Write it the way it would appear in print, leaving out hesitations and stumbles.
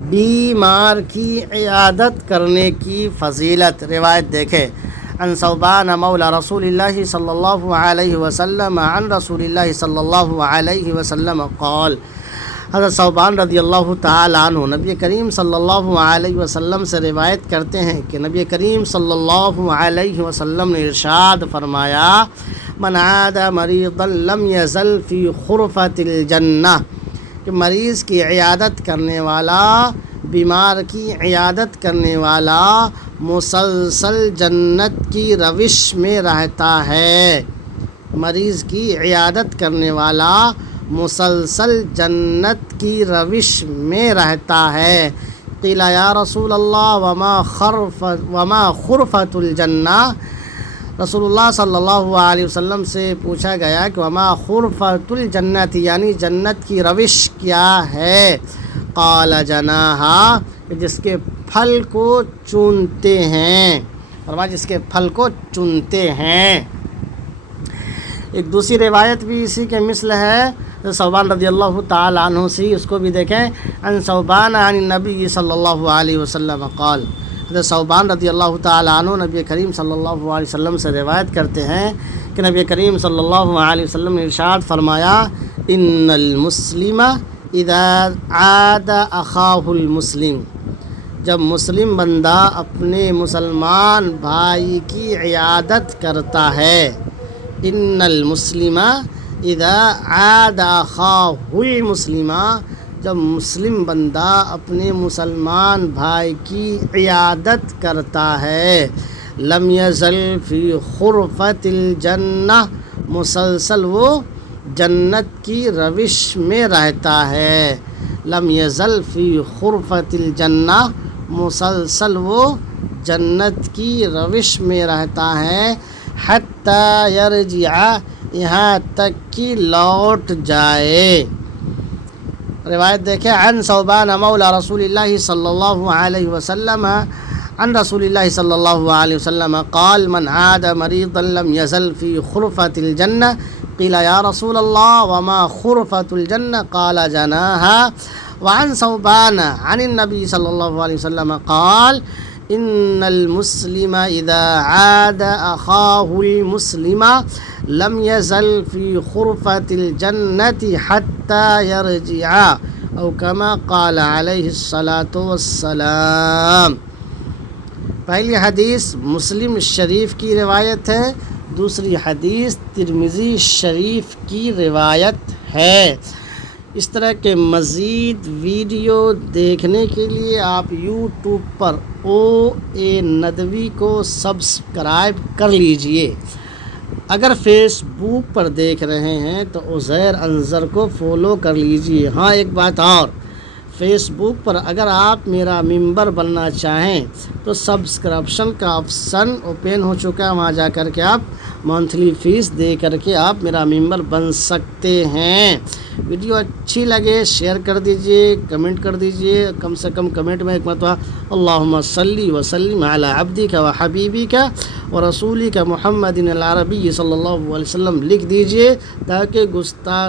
بیمار کی عیادت کرنے کی فضیلت۔ روایت دیکھیں، عن ثوبان مولا رسول اللہ صلی اللہ علیہ وسلم عن رسول اللہ صلی اللہ علیہ وسلم قال، حضرت ثوبان رضی اللہ تعالیٰ عنہ نبی کریم صلی اللہ علیہ وسلم سے روایت کرتے ہیں کہ نبی کریم صلی اللہ علیہ وسلم نے ارشاد فرمایا، من عاد مریضا لم یزل فی خرفۃ الجنہ، کہ مریض کی عیادت کرنے والا، بیمار کی عیادت کرنے والا مسلسل جنت کی روش میں رہتا ہے۔ مریض کی عیادت کرنے والا مسلسل جنت کی روش میں رہتا ہے۔ قیل یا رسول اللہ وما خرفۃ الجنہ، رسول اللہ صلی اللہ علیہ وسلم سے پوچھا گیا کہ وما خرفۃ الجنت، یعنی جنت کی روش کیا ہے؟ قال جناحا، جس کے پھل کو چونتے ہیں، فرمایا جس کے پھل کو چونتے ہیں۔ ایک دوسری روایت بھی اسی کے مثل ہے، ثوبان رضی اللہ تعالیٰ عنہ سے، اس کو بھی دیکھیں، عن ثوبان عن النبی صلی اللہ علیہ وسلم قال، حضرت ثوبان رضی اللہ تعالیٰ عنہ نبی کریم صلی اللہ علیہ وسلم سے روایت کرتے ہیں کہ نبی کریم صلی اللہ علیہ وسلم نے ارشاد فرمایا، ان المسلم اذا عاد اخاہ المسلم، جب مسلم بندہ اپنے مسلمان بھائی کی عیادت کرتا ہے، ان المسلم اذا عاد اخاہ المسلم، جب مسلم بندہ اپنے مسلمان بھائی کی عیادت کرتا ہے، لم یزل فی خرفۃ الجنہ، مسلسل وہ جنت کی روش میں رہتا ہے۔ لم یزل فی خرفۃ الجنہ، مسلسل وہ جنت کی روش میں رہتا ہے، حتی یرجع، یہاں تک کہ لوٹ جائے۔ روایت دیکھیں، عن ثوبان مولا رسول اللہ صلی اللہ علیہ وسلم عن رسول اللہ صلی اللہ علیہ وسلم قال، من عاد مریضا لم یزل فی خرفۃ الجنہ، قیل یا رسول اللہ وما خرفۃ الجنہ، قال جناحا۔ وعن ثوبان عن النبی صلی اللہ علیہ وسلم قال، ان المسلم اذا عاد اخاہ المسلم لم یزل فی خرفۃ الجنۃ حتی یرجع، او کما قال علیہ الصلاۃ والسلام۔ پہلی حدیث مسلم شریف کی روایت ہے، دوسری حدیث ترمذی شریف کی روایت ہے۔ اس طرح کے مزید ویڈیو دیکھنے کے لیے آپ یوٹیوب پر OA ندوی کو سبسکرائب کر لیجئے۔ اگر فیس بک پر دیکھ رہے ہیں تو عزیر انظر کو فالو کر لیجئے۔ ہاں ایک بات اور، فیس بک پر اگر آپ میرا ممبر بننا چاہیں تو سبسکرپشن کا آپشن اوپن ہو چکا ہے، وہاں جا کر کے آپ منتھلی فیس دے کر کے آپ میرا ممبر بن سکتے ہیں۔ ویڈیو اچھی لگے شیئر کر دیجئے، کمنٹ کر دیجئے، کم سے کم کمنٹ میں ایک مرتبہ اللہم صلی وسلم علی عبدک و حبیبک و رسولک محمد العربی صلی اللہ علیہ وسلم لکھ دیجئے، تاکہ گستاخ